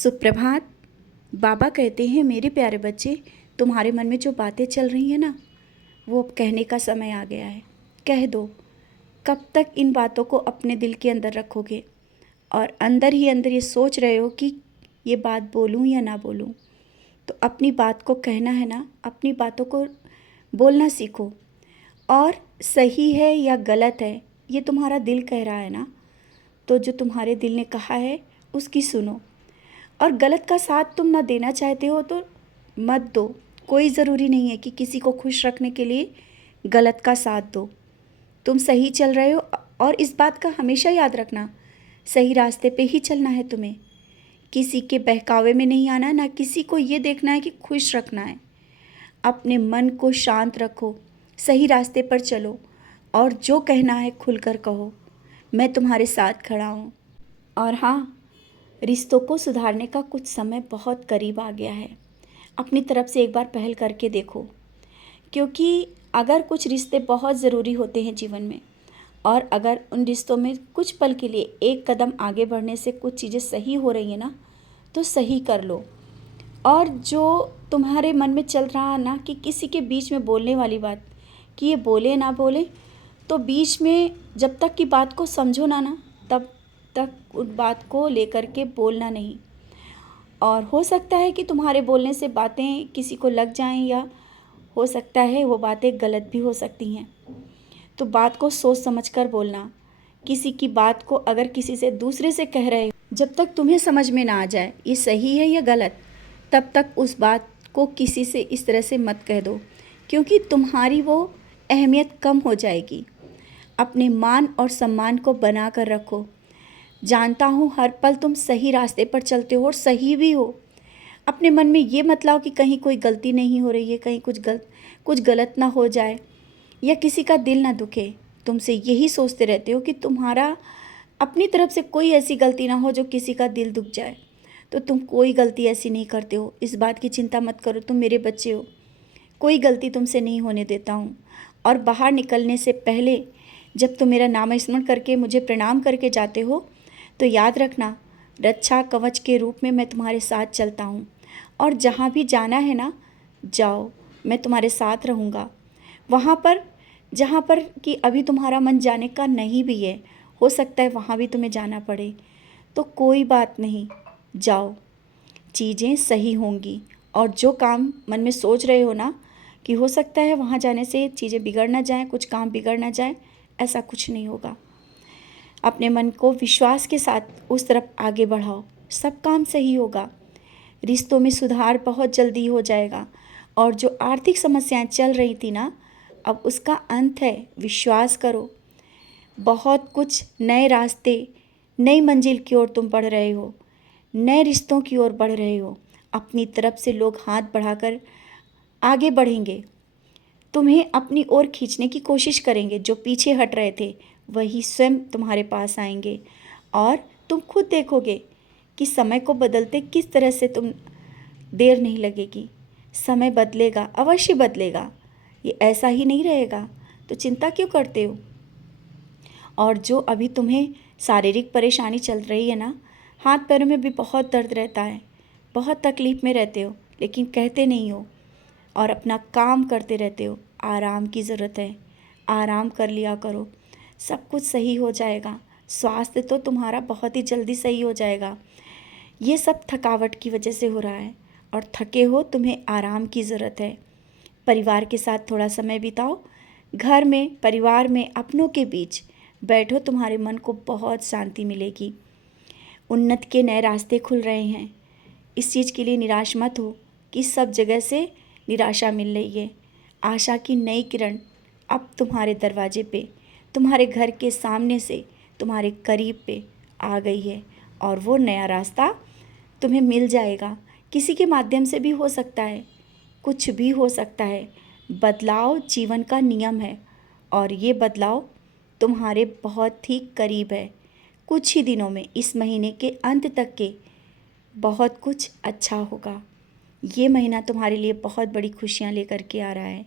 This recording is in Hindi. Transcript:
सुप्रभात। बाबा कहते हैं, मेरे प्यारे बच्चे, तुम्हारे मन में जो बातें चल रही हैं ना, वो अब कहने का समय आ गया है। कह दो। कब तक इन बातों को अपने दिल के अंदर रखोगे और अंदर ही अंदर ये सोच रहे हो कि ये बात बोलूं या ना बोलूं? तो अपनी बात को कहना है ना, अपनी बातों को बोलना सीखो। और सही है या गलत है, ये तुम्हारा दिल कह रहा है ना, तो जो तुम्हारे दिल ने कहा है उसकी सुनो। और गलत का साथ तुम ना देना चाहते हो तो मत दो। कोई ज़रूरी नहीं है कि किसी को खुश रखने के लिए गलत का साथ दो। तुम सही चल रहे हो और इस बात का हमेशा याद रखना, सही रास्ते पे ही चलना है तुम्हें। किसी के बहकावे में नहीं आना, ना किसी को ये देखना है कि खुश रखना है। अपने मन को शांत रखो, सही रास्ते पर चलो और जो कहना है खुलकर कहो। मैं तुम्हारे साथ खड़ा हूँ। और हाँ, रिश्तों को सुधारने का कुछ समय बहुत करीब आ गया है। अपनी तरफ से एक बार पहल करके देखो, क्योंकि अगर कुछ रिश्ते बहुत ज़रूरी होते हैं जीवन में, और अगर उन रिश्तों में कुछ पल के लिए एक कदम आगे बढ़ने से कुछ चीज़ें सही हो रही हैं ना, तो सही कर लो। और जो तुम्हारे मन में चल रहा है ना कि किसी के बीच में बोलने वाली बात, कि ये बोले ना बोले, तो बीच में जब तक की बात को समझो ना तब तक उस बात को लेकर के बोलना नहीं। और हो सकता है कि तुम्हारे बोलने से बातें किसी को लग जाएं, या हो सकता है वो बातें गलत भी हो सकती हैं। तो बात को सोच समझ कर बोलना। किसी की बात को अगर किसी से दूसरे से कह रहे हो, जब तक तुम्हें समझ में ना आ जाए ये सही है या गलत, तब तक उस बात को किसी से इस तरह से मत कह दो, क्योंकि तुम्हारी वो अहमियत कम हो जाएगी। अपने मान और सम्मान को बना कर रखो। जानता हूँ हर पल तुम सही रास्ते पर चलते हो और सही भी हो। अपने मन में ये मत लाओ कि कहीं कोई गलती नहीं हो रही है, कहीं कुछ गलत ना हो जाए या किसी का दिल ना दुखे। तुमसे यही सोचते रहते हो कि तुम्हारा अपनी तरफ से कोई ऐसी गलती ना हो जो किसी का दिल दुख जाए। तो तुम कोई गलती ऐसी नहीं करते हो, इस बात की चिंता मत करो। तुम मेरे बच्चे हो, कोई गलती तुमसे नहीं होने देता हूँ। और बाहर निकलने से पहले जब तुम मेरा नाम स्मरण करके मुझे प्रणाम करके जाते हो, तो याद रखना, रक्षा कवच के रूप में मैं तुम्हारे साथ चलता हूँ। और जहाँ भी जाना है ना, जाओ, मैं तुम्हारे साथ रहूँगा। वहाँ पर जहाँ पर कि अभी तुम्हारा मन जाने का नहीं भी है, हो सकता है वहाँ भी तुम्हें जाना पड़े, तो कोई बात नहीं, जाओ, चीज़ें सही होंगी। और जो काम मन में सोच रहे हो ना कि हो सकता है वहाँ जाने से चीज़ें बिगड़ ना जाएँ, कुछ काम बिगड़ ना जाए, ऐसा कुछ नहीं होगा। अपने मन को विश्वास के साथ उस तरफ आगे बढ़ाओ, सब काम सही होगा। रिश्तों में सुधार बहुत जल्दी हो जाएगा। और जो आर्थिक समस्याएं चल रही थी ना, अब उसका अंत है, विश्वास करो। बहुत कुछ नए रास्ते, नई मंजिल की ओर तुम बढ़ रहे हो, नए रिश्तों की ओर बढ़ रहे हो। अपनी तरफ से लोग हाथ बढ़ाकर आगे बढ़ेंगे, तुम्हें अपनी ओर खींचने की कोशिश करेंगे। जो पीछे हट रहे थे वही स्वयं तुम्हारे पास आएंगे, और तुम खुद देखोगे कि समय को बदलते किस तरह से तुम देर नहीं लगेगी। समय बदलेगा, अवश्य बदलेगा, ये ऐसा ही नहीं रहेगा। तो चिंता क्यों करते हो? और जो अभी तुम्हें शारीरिक परेशानी चल रही है ना, हाथ पैरों में भी बहुत दर्द रहता है, बहुत तकलीफ़ में रहते हो, लेकिन कहते नहीं हो और अपना काम करते रहते हो। आराम की ज़रूरत है, आराम कर लिया करो, सब कुछ सही हो जाएगा। स्वास्थ्य तो तुम्हारा बहुत ही जल्दी सही हो जाएगा। ये सब थकावट की वजह से हो रहा है, और थके हो, तुम्हें आराम की ज़रूरत है। परिवार के साथ थोड़ा समय बिताओ, घर में, परिवार में, अपनों के बीच बैठो, तुम्हारे मन को बहुत शांति मिलेगी। उन्नति के नए रास्ते खुल रहे हैं। इस चीज़ के लिए निराश मत हो कि सब जगह से निराशा मिल रही है। आशा की नई किरण अब तुम्हारे दरवाजे पे, तुम्हारे घर के सामने से, तुम्हारे करीब पे आ गई है, और वो नया रास्ता तुम्हें मिल जाएगा। किसी के माध्यम से भी हो सकता है, कुछ भी हो सकता है। बदलाव जीवन का नियम है, और ये बदलाव तुम्हारे बहुत ही करीब है। कुछ ही दिनों में, इस महीने के अंत तक के, बहुत कुछ अच्छा होगा। ये महीना तुम्हारे लिए बहुत बड़ी खुशियाँ लेकर के आ रहा है।